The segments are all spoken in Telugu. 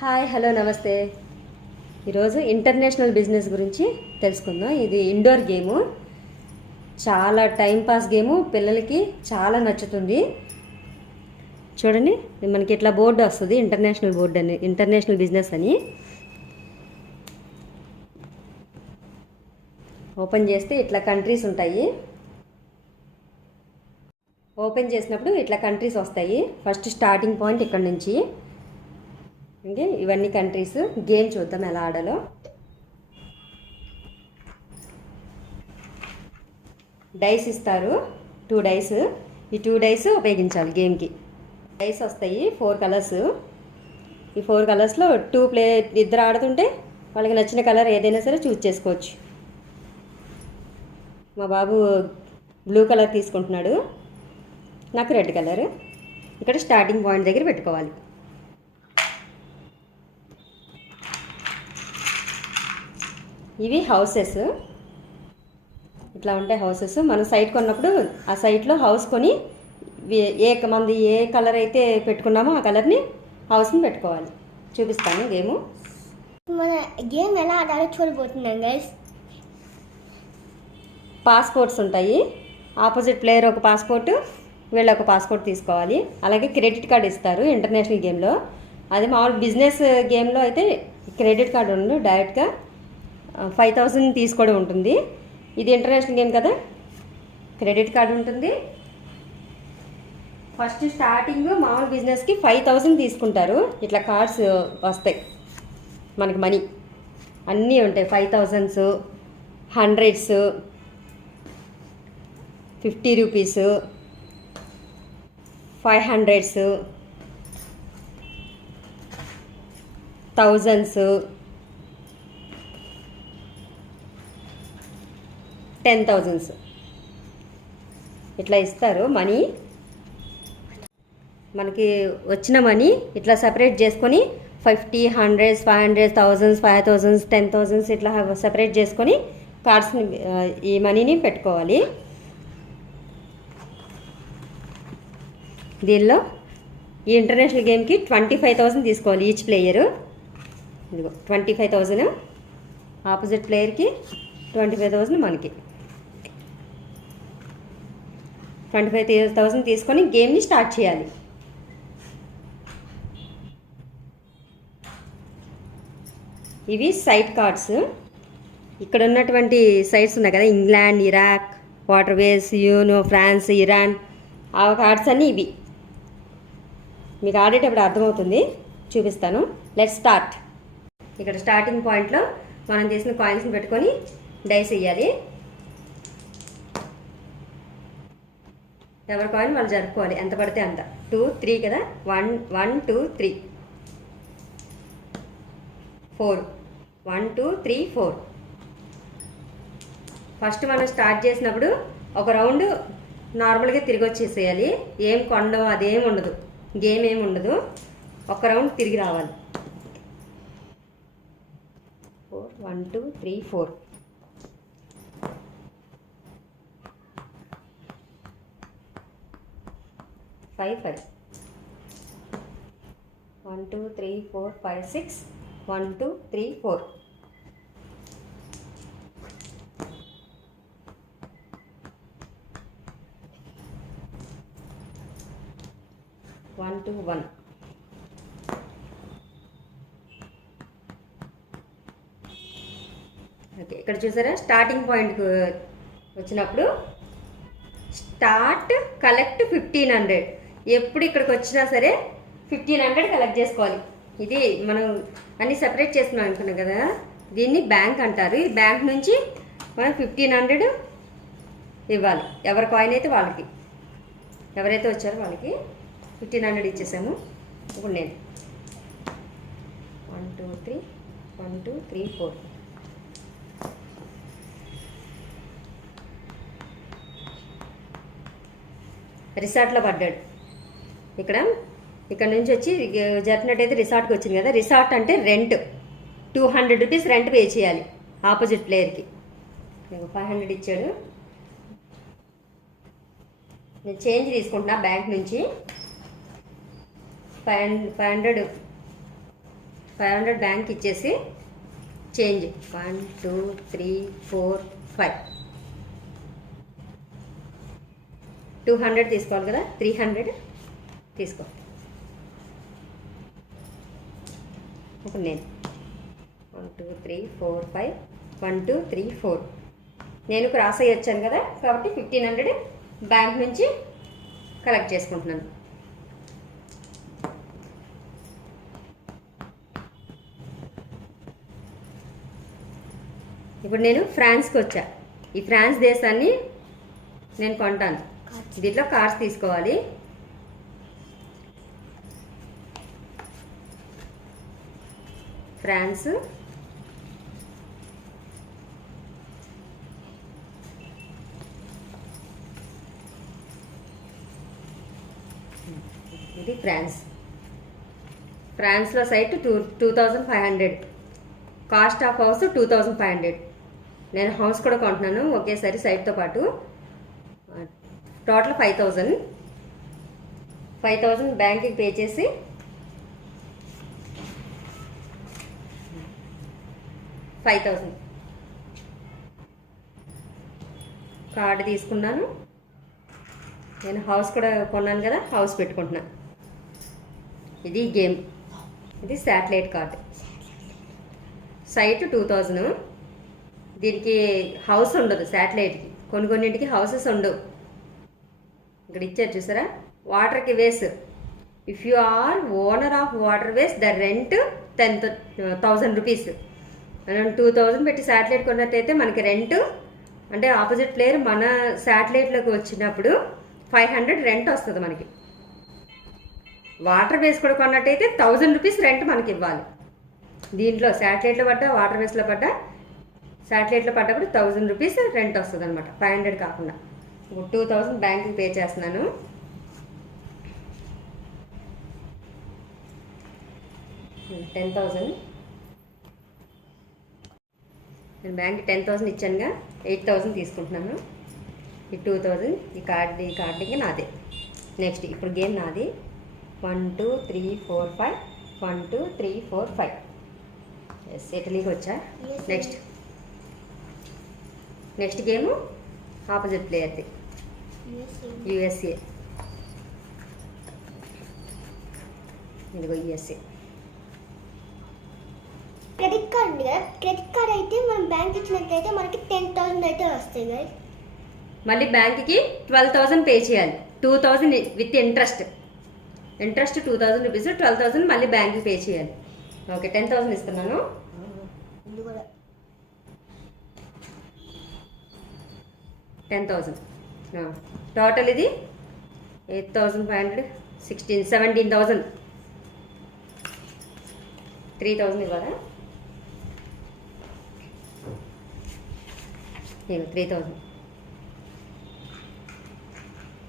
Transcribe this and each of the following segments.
హాయ్ హలో నమస్తే. ఈరోజు ఇంటర్నేషనల్ బిజినెస్ గురించి తెలుసుకుందాం. ఇది ఇండోర్ గేము, చాలా టైంపాస్ గేము, పిల్లలకి చాలా నచ్చుతుంది. చూడండి, మనకి ఇట్లా బోర్డు వస్తుంది, ఇంటర్నేషనల్ బోర్డు అని, ఇంటర్నేషనల్ బిజినెస్ అని. ఓపెన్ చేస్తే ఇట్లా కంట్రీస్ ఉంటాయి. ఓపెన్ చేసినప్పుడు ఇట్లా కంట్రీస్ వస్తాయి. ఫస్ట్ స్టార్టింగ్ పాయింట్ ఇక్కడ నుంచి. ఓకే, ఇవన్నీ కంట్రీస్. గేమ్ చూద్దాం ఎలా ఆడాలో. డైస్ ఇస్తారు, 2 డైస్. ఈ 2 డైస్ ఉపయోగించాలి గేమ్కి. డైస్ వస్తాయి 4 కలర్స్. ఈ 4 కలర్స్లో 2 ఇద్దరు ఆడుతుంటే వాళ్ళకి నచ్చిన కలర్ ఏదైనా సరే చూస్ చేసుకోవచ్చు. మా బాబు బ్లూ కలర్ తీసుకుంటున్నాడు, నాకు రెడ్ కలర్. ఇక్కడ స్టార్టింగ్ పాయింట్ దగ్గర పెట్టుకోవాలి. ఇవి హౌసెస్, ఇట్లా ఉంటాయి హౌసెస్. మనం సైట్ కొన్నప్పుడు ఆ సైట్లో హౌస్ కొని మంది ఏ కలర్ అయితే పెట్టుకున్నామో ఆ కలర్ని హౌస్ని పెట్టుకోవాలి. చూపిస్తాను గేము. మన గేమ్ ఎలా ఆడాలో చూడబోతున్నాం గైస్. పాస్పోర్ట్స్ ఉంటాయి. ఆపోజిట్ ప్లేయర్ ఒక పాస్పోర్ట్, వీళ్ళు ఒక పాస్పోర్ట్ తీసుకోవాలి. అలాగే క్రెడిట్ కార్డు ఇస్తారు ఇంటర్నేషనల్ గేమ్లో. అది మామూలు బిజినెస్ గేమ్లో అయితే క్రెడిట్ కార్డు ఉండదు, డైరెక్ట్గా 5000 తీసుకోవడం ఉంటుంది. ఇది ఇంటర్నేషనల్ గేమ్ కదా, క్రెడిట్ కార్డు ఉంటుంది. ఫస్ట్ స్టార్టింగ్ మామూలు బిజినెస్కి 5000 తీసుకుంటారు. ఇట్లా కార్డ్స్ వస్తాయి మనకి, మనీ అన్నీ ఉంటాయి. 5000s, 100s, 50 rupees, 500s, 1000s, 10,000s ఇట్లా ఇస్తారు మనీ. మనకి వచ్చిన మనీ ఇట్లా సపరేట్ చేసుకొని 50, 100s, 500s, 1000s, 5000s, 10,000s ఇట్లా సపరేట్ చేసుకొని కార్డ్స్ని, ఈ మనీని పెట్టుకోవాలి. దీనిలో ఈ ఇంటర్నేషనల్ గేమ్కి 25,000 తీసుకోవాలి ఈచ్ ప్లేయరు. ఇదిగో 25,000, ఆపోజిట్ ప్లేయర్కి 25,000, మనకి 25,000 తీసుకొని గేమ్ని స్టార్ట్ చేయాలి. ఇవి సైట్ కార్డ్స్. ఇక్కడ ఉన్నటువంటి సైట్స్ ఉన్నాయి కదా, England, Iraq, waterways, you know, France, Iran, ఆ కార్డ్స్ అన్నీ ఇవి. మీకు ఆడేటప్పుడు అర్థమవుతుంది, చూపిస్తాను. Let's start. ఇక్కడ స్టార్టింగ్ పాయింట్లో మనం చేసిన కాయిన్స్ని పెట్టుకొని డైస్ వేయాలి. ఎవరి కాయిన్ వాళ్ళు జరుపుకోవాలి, ఎంత పడితే అంత. 2, 3 కదా, 1, 2, 3, 4, 1, 2, 3, 4. ఫస్ట్ మనం స్టార్ట్ చేసినప్పుడు ఒక రౌండ్ నార్మల్గా తిరిగి వచ్చేసేయాలి. ఏం కొండం అదేం ఉండదు, గేమ్ ఏమి ఉండదు. ఒక రౌండ్ తిరిగి రావాలి. 4, 1, 2, 3, 4. 5, 5. 1, 2, 3, 4, 5, 6. 1, 2, 3, 4. 1, 2, 1. ఓకే, ఇక్కడ చూసారా స్టార్టింగ్ పాయింట్కి వచ్చినప్పుడు స్టార్ట్ కలెక్ట్ 1500. ఎప్పుడు ఇక్కడికి వచ్చినా సరే 1500 కలెక్ట్ చేసుకోవాలి. ఇది మనం అన్నీ సెపరేట్ చేసుకున్నాం అనుకున్నాం కదా, దీన్ని బ్యాంక్ అంటారు. ఈ బ్యాంక్ నుంచి మనం 1500 ఇవ్వాలి. ఎవరి కాయిన్ అయితే వాళ్ళకి, ఎవరైతే వచ్చారో వాళ్ళకి 1500 ఇచ్చేసాము. ఇప్పుడు నేను 1, 2, 3, 1, 2, 3, 4. రిసార్ట్లో పడ్డాడు. ఇక్కడ నుంచి వచ్చి జరిపినట్టయితే రిసార్ట్కి వచ్చింది కదా. రిసార్ట్ అంటే రెంట్, 200 రూపీస్ రెంట్ పే చేయాలి ఆపోజిట్ ప్లేయర్కి. 500 ఇచ్చాడు. నేను చేంజ్ తీసుకుంటున్నా బ్యాంక్ నుంచి. 500 500 బ్యాంక్ ఇచ్చేసి చేంజ్ 1 2 3 4 5 200 తీసుకోవాలి కదా, 300 తీసుకో. ఇప్పుడు నేను 1 2 3 4 5 1 2 3 4 నేను క్రాస్ అయ్యి వచ్చాను కదా, కాబట్టి 1500 బ్యాంక్ నుంచి కలెక్ట్ చేసుకుంటున్నాను. ఇప్పుడు నేను ఫ్రాన్స్కి వచ్చా. ఈ ఫ్రాన్స్ దేశాన్ని నేను కొంటాను. దీంట్లో కార్డ్స్ తీసుకోవాలి. ఫ్రాన్స్, ఇది ఫ్రాన్స్లో సైట్ 2500, కాస్ట్ ఆఫ్ హౌస్ 2500. నేను హౌస్ కూడా కొంటున్నాను ఒకేసారి సైట్తో పాటు. టోటల్ 5000 బ్యాంక్కి పే చేసి 5000 కార్డు తీసుకున్నాను. నేను హౌస్ కూడా కొన్నాను కదా, హౌస్ పెట్టుకుంటున్నాను. ఇది గేమ్. ఇది శాటిలైట్ కార్డ్. సైట్ 2000. దీనికి హౌస్ ఉండదు శాటిలైట్కి. కొన్నింటికి హౌసెస్ ఉండవు. ఇక్కడ ఇచ్చారు చూసారా, వాటర్కి ways. If you are owner of water ways the rent 10,000 rupees. మనం 2000 పెట్టి శాటిలైట్ కొన్నట్టయితే మనకి రెంట్ అంటే ఆపోజిట్ ప్లేయర్ మన శాటిలైట్లోకి వచ్చినప్పుడు 500 రెంట్ వస్తుంది మనకి. వాటర్ బేస్ కూడా కొన్నట్టయితే 1000 రూపీస్ రెంట్ మనకి ఇవ్వాలి. దీంట్లో శాటిలైట్లో పడ్డా వాటర్ బేస్లో పడ్డా, శాటిలైట్లో పడ్డప్పుడు 1000 రూపీస్ రెంట్ వస్తుంది అనమాట, 500 కాకుండా. ఇప్పుడు 2000 బ్యాంక్కి పే చేస్తున్నాను. $10,000 నేను బ్యాంక్కి 10,000 ఇచ్చానుగా, 8,000 తీసుకుంటున్నాను. ఈ 2000 ఈ కార్డింగ్ నాదే. నెక్స్ట్ ఇప్పుడు గేమ్ నాది. 1 2 3 4 5 1 2 3 4 5. ఎస్, ఇటలీకి వచ్చా. నెక్స్ట్ గేము ఆపోజిట్ ప్లేయర్ది, యూఎస్ఏ. ఇదిగో యూఎస్ఏ. క్రెడిట్ కార్డ్ ఉంది కదా, క్రెడిట్ కార్డ్ అయితే మనం బ్యాంక్ ఇచ్చినట్లయితే మనకి 10,000 అయితే వస్తాయి కదా. మళ్ళీ బ్యాంక్కి 12,000 పే చేయాలి. 2000 విత్ ఇంట్రెస్ట్ 2000 రూపీస్, 12,000 మళ్ళీ బ్యాంక్కి పే చేయాలి. ఓకే, 10,000 ఇస్తున్నాను. 10,000 టోటల్. ఇది 8,500 16 17,000. 3,000 ఇవ్వాలా? 3,000.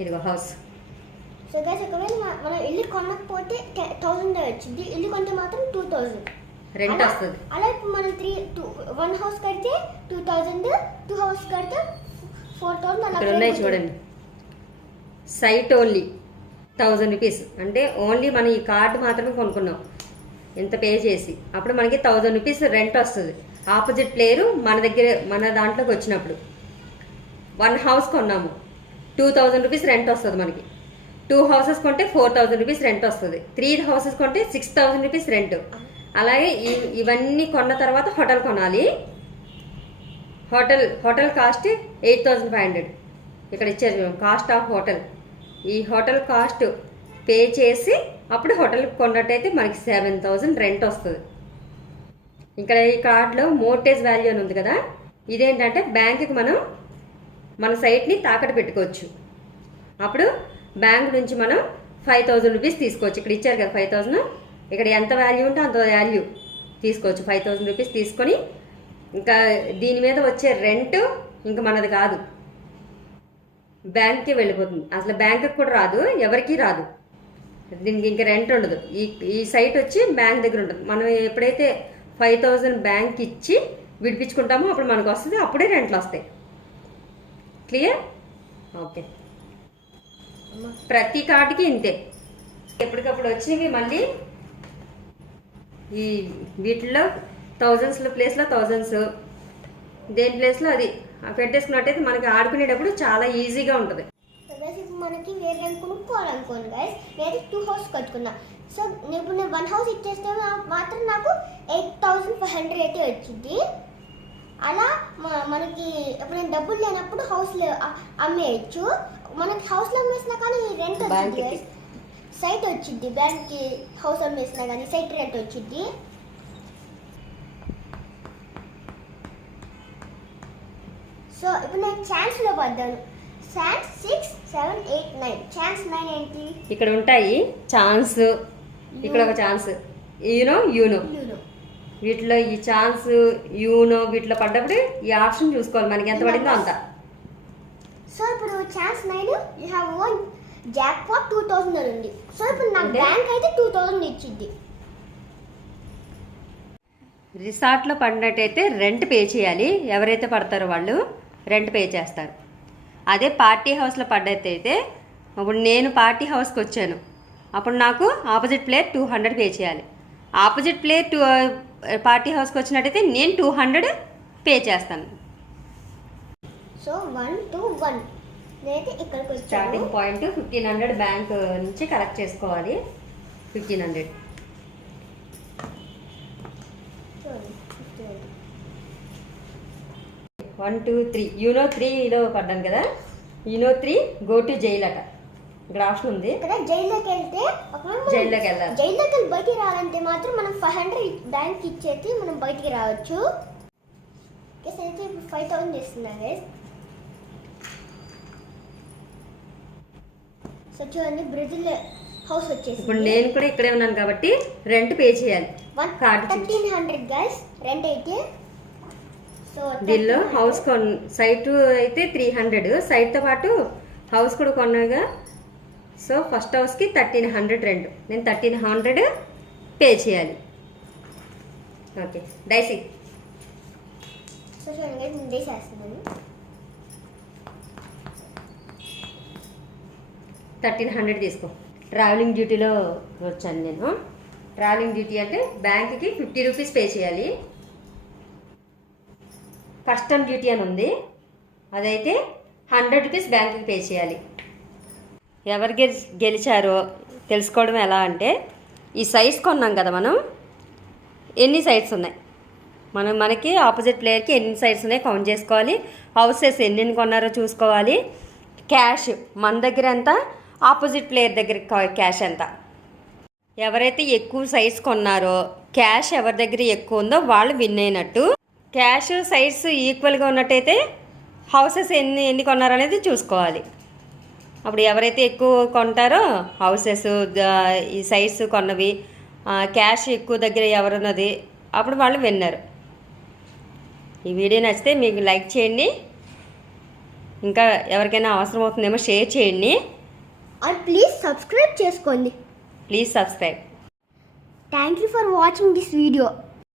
ఇదిగో హౌస్. సో గైస్, ఒకవేళ మనం ఇల్లు కొనకపోతే 1000 వచ్చింది, ఇల్లు కొంటే మాత్రం 2000 రెంట్ వస్తుంది. అలా ఇప్పుడు మనం 1 హౌస్ కడితే 2000, 2 హౌస్ కడితే 4000. ఇక్కడ ఉన్నాయి చూడండి. సైట్ ఓన్లీ 1000 రూపీస్, అంటే ఓన్లీ మనం ఈ కార్డు మాత్రమే కొనుక్కున్నాం ఎంత పే చేసి. అప్పుడు మనకి 1000 రూపీస్ రెంట్ వస్తుంది. ఆపోజిట్ ప్లేయరు మన దాంట్లోకి వచ్చినప్పుడు 1 హౌస్ కొన్నాము, 2000 రూపీస్ రెంట్ వస్తుంది మనకి. 2 హౌసెస్ కొంటే 4000 రూపీస్ రెంట్ వస్తుంది. 3 హౌసెస్ కొంటే 6000 రూపీస్ రెంట్. అలాగే ఇవన్నీ కొన్న తర్వాత హోటల్ కొనాలి. Hotel cost 8,500. ఇక్కడ ఇచ్చారు కాస్ట్ ఆఫ్ హోటల్. ఈ హోటల్ కాస్ట్ పే చేసి అప్పుడు హోటల్ కొన్నట్టయితే మనకి 7,000 రెంట్ వస్తుంది. ఇక్కడ ఈ కార్డులో మోర్టేజ్ వాల్యూ అని ఉంది కదా, ఇదేంటంటే బ్యాంకుకి మనం మన సైట్ని తాకట్టు పెట్టుకోవచ్చు. అప్పుడు బ్యాంక్ నుంచి మనం 5,000 రూపీస్ తీసుకోవచ్చు. ఇక్కడ ఇచ్చారు కదా 5,000, ఇక్కడ ఎంత వాల్యూ ఉంటే అంత వాల్యూ తీసుకోవచ్చు. 5,000 రూపీస్ తీసుకొని ఇంకా దీని మీద వచ్చే రెంట్ ఇంకా మనది కాదు, బ్యాంక్కి వెళ్ళిపోతుంది. అసలు బ్యాంకుకి కూడా రాదు, ఎవరికి రాదు. దీనికి ఇంకా రెంట్ ఉండదు. ఈ సైట్ వచ్చి బ్యాంక్ దగ్గర ఉంటుంది. మనం ఎప్పుడైతే 5,000 బ్యాంక్ ఇచ్చి విడిపించుకుంటామో అప్పుడు మనకు వస్తుంది, అప్పుడే రెంట్లు వస్తాయి. క్లియర్? ఓకే. ప్రతి కార్డుకి ఇంతే. ఎప్పటికప్పుడు వచ్చినవి మళ్ళీ ఈ వీటిలో థౌజండ్స్లో ప్లేస్లో థౌజండ్స్, దేని ప్లేస్లో అది పెట్టేసుకున్నట్టయితే మనకి ఆడుకునేటప్పుడు చాలా ఈజీగా ఉంటుంది. సో గైస్ ఇప్పుడు మనకి వేరే గేమ్ కొనుక్కోవాలనుకోండి గైస్, నేను 2 హౌస్ కట్టుకున్నా. సో ఇప్పుడు నేను 1 హౌస్ ఇచ్చేస్తే మాత్రం నాకు 8500 అయితే వచ్చింది. అలా మనకి ఇప్పుడు నేను డబ్బులు లేనప్పుడు హౌస్లో అమ్మేయచ్చు. మనకి హౌస్లో అమ్మేసినా కానీ రెంట్ వచ్చింది గైస్, సైట్ వచ్చింది. బ్యాంక్కి హౌస్ అమ్మేసినా కానీ సైట్ రెంట్ వచ్చింది. సో ఇప్పుడు నేను ఛాన్స్లో పడ్డాను. ఛాన్స్ 6, 7, 8, 9. ఛాన్స్ 9 ఏంటి? ఇక్కడ ఉంటాయి ఛాన్స్, ఇక్కడ ఒక ఛాన్స్, యూనో యూనో. వీటిలో ఈ ఛాన్స్ యూనో వీటిలో పడ్డప్పుడు ఈ ఆప్షన్ చూసుకోవాలి మనకి ఎంత పడిందో అంత. సో ఇప్పుడు chance 9 you have one jackpot 2000 అని ఉంది. సో ఇప్పుడు నా బ్యాంక్ అయితే 2000 ఇచ్చింది. రిసార్ట్లో పడినట్టయితే రెంట్ పే చేయాలి, ఎవరైతే పడతారో వాళ్ళు రెంట్ పే చేస్తారు. అదే పార్టీ హౌస్లో పడ్డట్టయితే, ఇప్పుడు నేను పార్టీ హౌస్కి వచ్చాను, అప్పుడు నాకు ఆపోజిట్ ప్లేయర్ 200 పే చేయాలి. ఆపోజిట్ ప్లేయర్ పార్టీ హౌస్కి వచ్చినట్టయితే నేను 200 పే చేస్తాను. సో 1 to 1 నేనైతే ఇక్కడికి వచ్చాను. స్టార్టింగ్ పాయింట్ 1500 బ్యాంక్ నుంచి కలెక్ట్ చేసుకోవాలి. 1500 1, 2, 3 యూనో 3లో పడ్డాను కదా. యూనో 3 గో టు జైల్ అట, ఇక్కడ ఆప్షన్ ఉంది. ఇక్కడ జైల్లోకి వెళ్తే జైల్లోకి వెళ్ళాలి. జైల్లోకి వెళ్ళి బయటికి రావాలంటే మాత్రం మనం 500 బ్యాంక్ ఇచ్చేసి మనం బయటికి రావచ్చు. అయితే ఇప్పుడు 5000 చేస్తున్నాను గైస్. సో చూడండి బ్రెజిల్ హౌస్ వచ్చేసి. ఇప్పుడు నేను కూడా ఇక్కడే ఉన్నాను కాబట్టి రెంట్ పే చేయాలి. కార్డు 1300 గైస్ రెంట్ అయితే. సో దీనిలో హౌస్ సైట్ అయితే 300, సైట్తో పాటు హౌస్ కూడా కొన్నాగా. సో ఫస్ట్ హౌస్కి 1300 రెంట్, నేను 1300 పే చేయాలి. Okay Daisy. సో చూడండి గైస్ నేను చేస్తున్నాను. 1300 తీసుకో. ట్రావెలింగ్ డ్యూటీలో వచ్చాను నేను. ట్రావెలింగ్ డ్యూటీ అంటే బ్యాంక్కి 50 రూపీస్ పే చేయాలి. కస్టమ్ డ్యూటీ అని ఉంది, అదైతే 100 రూపీస్ బ్యాంక్కి పే చేయాలి. ఎవరు గెలిచారో తెలుసుకోవడం ఎలా అంటే, ఈ సైట్స్ కొన్నాం కదా మనం, ఎన్ని సైట్స్ ఉన్నాయి, మనకి ఆపోజిట్ ప్లేయర్కి ఎన్ని సైట్స్ ఉన్నాయి కౌంట్ చేసుకోవాలి. హౌసెస్ ఎన్ని కొన్నారో చూసుకోవాలి. క్యాష్ మన దగ్గర ఎంత, ఆపోజిట్ ప్లేయర్ దగ్గర క్యాష్ ఎంత. ఎవరైతే ఎక్కువ సైట్స్ కొన్నారో, క్యాష్ ఎవరి దగ్గర ఎక్కువ ఉందో వాళ్ళు విన్ అయినట్టు. క్యాష్ సైట్స్ ఈక్వల్గా ఉన్నట్టయితే హౌసెస్ ఎన్ని కొన్నారో అనేది చూసుకోవాలి. అప్పుడు ఎవరైతే ఎక్కువ కొంటారో హౌసెస్, ఈ సైట్స్ కొన్నవి, క్యాష్ ఎక్కువ దగ్గర ఎవరున్నది, అప్పుడు వాళ్ళు విన్నారు. ఈ వీడియో నచ్చితే మీకు లైక్ చేయండి, ఇంకా ఎవరికైనా అవసరం అవుతుందేమో షేర్ చేయండి. అండ్ ప్లీజ్ సబ్స్క్రైబ్ చేసుకోండి. Please subscribe. Thank you for watching this video.